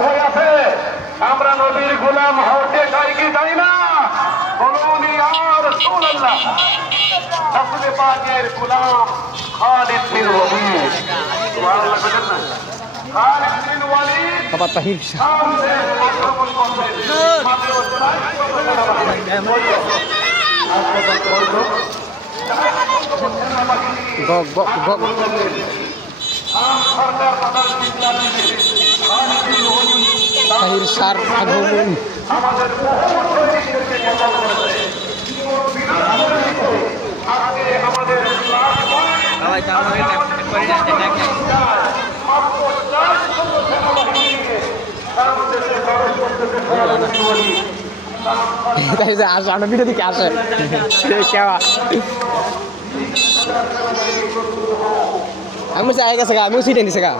ভয় আছে আমরা নবীর গোলাম হতে চাই কি চাই না বলুন ইয়া রাসূলুল্লাহ রাসূলে পাকের গোলাম খালিদ বিন ওয়ালিদ সুবহানাল্লাহ বলেন না খালিদ বিন ওয়ালিদ বাবা তাহির সামনে আক্রমণ করলেন মাত্র 4 গগ গগ গগ তাহির সার আগমন আমাদের আমাদের তাই যে আসে আমরা ভিডিও দিকে আসে কেওয়া আমি যাই গেছে গা আমিও সিটে নিছে গা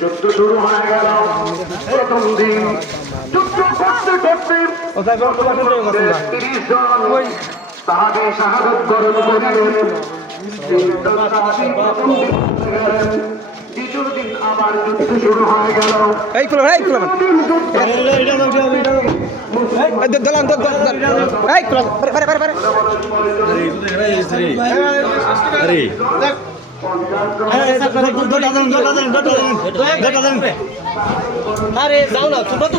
যুদ্ধ শুরু হয়ে গেল প্রথম দিন যুদ্ধ করতে করতে 30 জন সাহাবে শাহাদাত বরণ করিলেন দ্বিতীয় দিন আবার যুদ্ধ শুরু হয়ে গেল এই কুলো এই কুলো দলান এই কুলো পারে পারে পারে আরে যাও না তোমরা তো